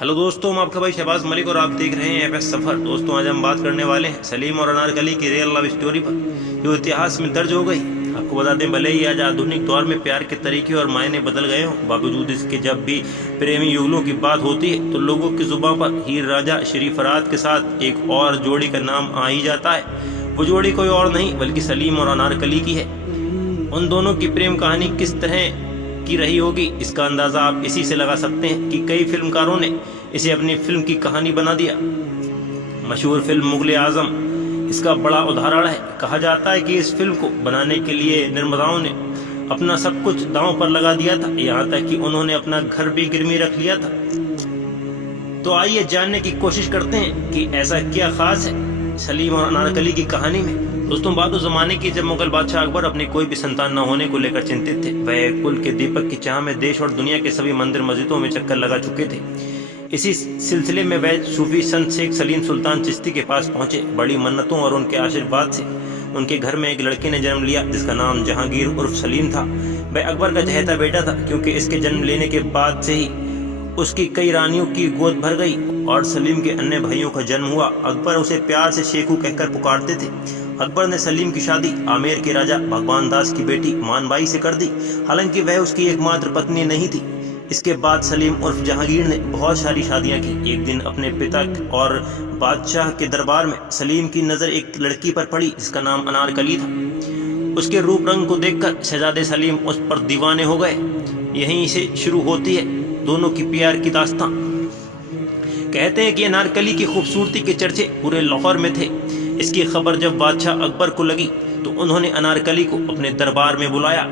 Hello दोस्तों, मैं आपका भाई शहबाज मलिक और आप देख रहे हैं एफएस सफर। दोस्तों, आज हम बात करने वाले हैं सलीम और अनारकली की रियल लव स्टोरी पर, जो इतिहास में दर्ज हो गई। आपको बता दें, भले ही आज आधुनिक दौर में प्यार के तरीके और मायने बदल गए हों, बावजूद इसके जब भी प्रेमी युगलों की बात होती है तो लोगों की जुबान पर हीर राजा शरीफ फराद के साथ एक और जोड़ी का नाम आ ही जाता है। वो जोड़ी कोई और नहीं बल्कि सलीम और अनारकली की है। उन दोनों की प्रेम कहानी किस तरह की रही होगी, इसका अंदाजा आप इसी से लगा सकते हैं कि कई फिल्मकारों ने इसे अपनी फिल्म की कहानी बना दिया। मशहूर फिल्म मुगले आजम इसका बड़ा उदाहरण है। कहा जाता है कि इस फिल्म को बनाने के लिए निर्माताओं ने अपना सब कुछ दांव पर लगा दिया था, यहाँ तक कि उन्होंने अपना घर भी गिरवी रख लिया था। तो आइए जानने की कोशिश करते हैं कि ऐसा क्या खास है सलीम और अनारकली की कहानी में। दोस्तों, बात उस जमाने की जब मुगल बादशाह अकबर अपनी कोई भी संतान न होने को लेकर चिंतित थे। वह कुल के दीपक की चाह में देश और दुनिया के सभी मंदिर मस्जिदों में चक्कर लगा चुके थे। इसी सिलसिले में वह सूफी संत शेख सलीम सुल्तान चिश्ती के पास पहुंचे। बड़ी मन्नतों और उनके आशीर्वाद से उनके घर में एक लड़के ने जन्म लिया जिसका नाम जहांगीर उर्फ सलीम था। वह अकबर का चहेता बेटा था, क्योंकि इसके जन्म लेने के बाद से ही उसकी कई रानियों की गोद भर गई और सलीम के अन्य भाइयों का जन्म हुआ। अकबर उसे प्यार से शेखू कहकर पुकारते थे। अकबर ने सलीम की शादी आमेर के राजा भगवान दास की बेटी मानबाई से कर दी, हालांकि वह उसकी एकमात्र पत्नी नहीं थी। इसके बाद सलीम उर्फ जहांगीर ने बहुत सारी शादियां की। एक दिन अपने पिता और बादशाह के दरबार में सलीम की नजर एक लड़की पर पड़ी जिसका नाम अनारकली था। उसके रूप रंग को देखकर शहजादे सलीम उस पर दीवाने हो गए। यहीं से शुरू होती है दोनों की प्यार की दास्तां। कहते हैं कि अनारकली की खूबसूरती के चर्चे पूरे लाहौर में थे। इसकी खबर जब बादशाह अकबर को लगी तो उन्होंने अनारकली को अपने दरबार में बुलाया।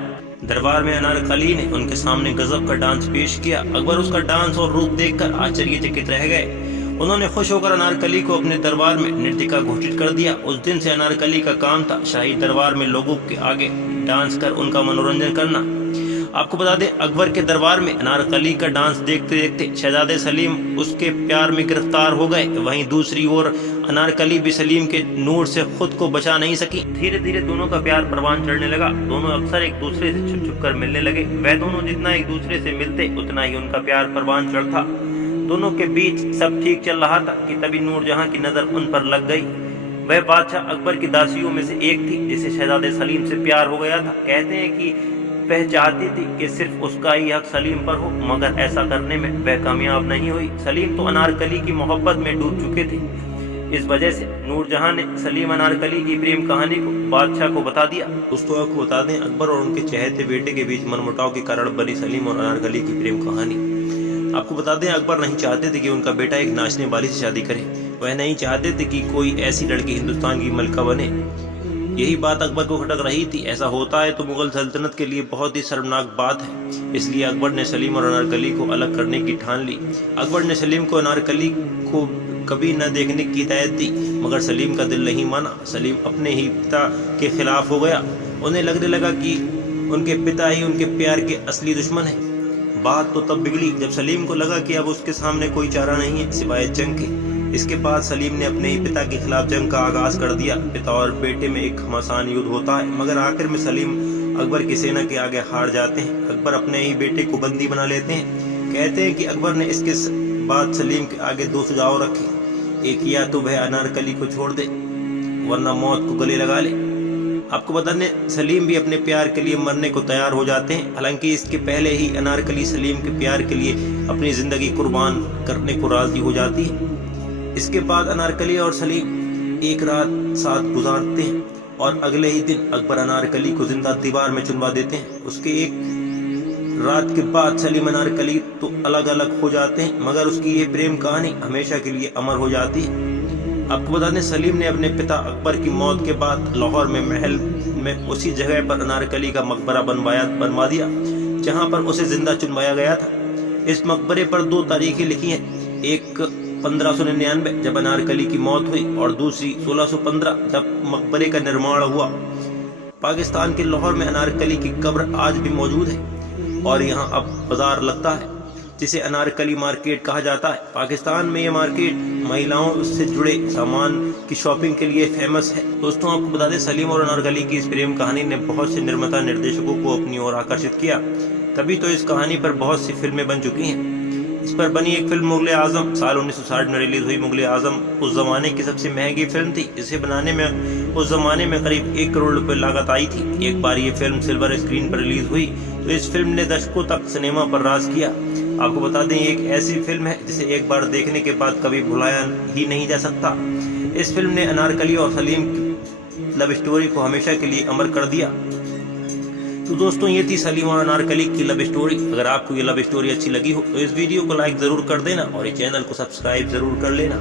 दरबार में अनारकली ने उनके सामने गजब का डांस पेश किया। अकबर उसका डांस और रूप देखकर आश्चर्यचकित रह गए। उन्होंने खुश होकर अनारकली को अपने दरबार में नृत्यिका घोषित कर दिया। उस दिन से अनारकली का काम था शाही दरबार में लोगों के आगे डांस कर उनका मनोरंजन करना। आपको बता दें, अकबर के दरबार में अनारकली का डांस देखते देखते शहजादे सलीम उसके प्यार में गिरफ्तार हो गए। वहीं दूसरी ओर अनारकली भी सलीम के नूर से खुद को बचा नहीं सकी। धीरे धीरे दोनों का प्यार परवान चढ़ने लगा। दोनों अक्सर एक दूसरे से छुप छुप कर मिलने लगे। वह दोनों जितना एक दूसरे से मिलते उतना ही उनका प्यार परवान चढ़ता। दोनों के बीच सब ठीक चल रहा था कि तभी नूरजहां की नजर उन पर लग गई। वह बादशाह अकबर की दासियों में से एक थी जिसे शहजादे सलीम से प्यार हो गया था। कहते हैं कि वह चाहती थी कि सिर्फ उसका ही हक सलीम पर हो, मगर ऐसा करने में वह कामयाब नहीं हुई। सलीम तो अनारकली की मोहब्बत में डूब चुके थे। इस वजह से नूरजहां ने सलीम अनारकली की प्रेम कहानी को बादशाह को बता दिया। दोस्तों, आपको बता दें, अकबर और उनके चहेते बेटे के बीच मनमुटाव के कारण बनी सलीम और अनारकली की प्रेम कहानी। आपको बता दें, अकबर नहीं चाहते थे कि उनका बेटा एक नाचने वाली से शादी करे। वह नहीं चाहते थे कि कोई ऐसी लड़की हिंदुस्तान की मलका बने। यही बात अकबर को खटक रही थी। ऐसा होता है तो मुगल सल्तनत के लिए बहुत ही शर्मनाक बात है। इसलिए अकबर ने सलीम और अनारकली को अलग करने की ठान ली। अकबर ने सलीम को अनारकली को कभी न देखने की हिदायत दी, मगर सलीम का दिल नहीं माना। सलीम अपने ही पिता के खिलाफ हो गया। उन्हें लगने लगा कि उनके पिता ही उनके प्यार के असली दुश्मन है। बात तो तब बिगड़ी जब सलीम को लगा कि अब उसके सामने कोई चारा नहीं है सिवाय जंग के। इसके बाद सलीम ने अपने ही पिता के खिलाफ जंग का आगाज कर दिया। पिता और बेटे में एक घमासान युद्ध होता है, मगर आखिर में सलीम अकबर की सेना के आगे हार जाते हैं। अकबर अपने ही बेटे को बंदी बना लेते हैं। कहते हैं कि अकबर ने इसके बाद सलीम के आगे दो सुझाव रखे। एक, या तो वह अनारकली को छोड़ दे वरना मौत को गले लगा ले। आपको बता दें, सलीम भी अपने प्यार के लिए मरने को तैयार हो जाते हैं। हालांकि इसके पहले ही अनारकली सलीम के प्यार के लिए अपनी जिंदगी कुर्बान करने को राजी हो जाती है। इसके बाद अनारकली और सलीम एक रात साथ गुजारते हैं और अगले ही दिन अकबर अनारकली को जिंदा दीवार में चुनवा देते हैं। उसके एक रात के बाद सलीम अनारकली तो अलग अलग हो जाते हैं, मगर उसकी ये प्रेम कहानी हमेशा के लिए अमर हो जाती है। आपको बता दें, सलीम ने अपने पिता अकबर की मौत के बाद लाहौर में महल में उसी जगह पर अनारकली का मकबरा बनवा दिया जहां पर उसे जिंदा चुनवाया गया था। इस मकबरे पर दो तारीखें लिखी हैं। एक 1599 जब अनारकली की मौत हुई और दूसरी 1615 जब मकबरे का निर्माण हुआ। पाकिस्तान के लाहौर में अनारकली की कब्र आज भी मौजूद है और यहाँ अब बाजार लगता है जिसे अनारकली मार्केट कहा जाता है। पाकिस्तान में ये मार्केट महिलाओं से जुड़े सामान की शॉपिंग के लिए फेमस है। दोस्तों, आपको बता दें, सलीम और अनारकली की इस प्रेम कहानी ने बहुत से निर्माता निर्देशकों को अपनी ओर आकर्षित किया। तभी तो इस कहानी पर बहुत सी फिल्में बन चुकी हैं। इस पर बनी एक फिल्म मुगल आजम साल 1960 में रिलीज हुई। मुगल आजम उस जमाने की सबसे महंगी फिल्म थी। इसे बनाने में उस जमाने में करीब 1 करोड़ रुपए लागत आई थी। एक बार ये फिल्म सिल्वर स्क्रीन पर रिलीज हुई तो इस फिल्म ने दशकों तक सिनेमा पर राज किया। आपको बता दें, एक ऐसी फिल्म है जिसे एक बार देखने के बाद कभी भुलाया ही नहीं जा सकता। इस फिल्म ने अनारकली और सलीम की लव स्टोरी को हमेशा के लिए अमर कर दिया। तो दोस्तों, ये थी सलीम और अनारकली की लव स्टोरी। अगर आपको ये लव स्टोरी अच्छी लगी हो तो इस वीडियो को लाइक जरूर कर देना और ये चैनल को सब्सक्राइब जरूर कर लेना।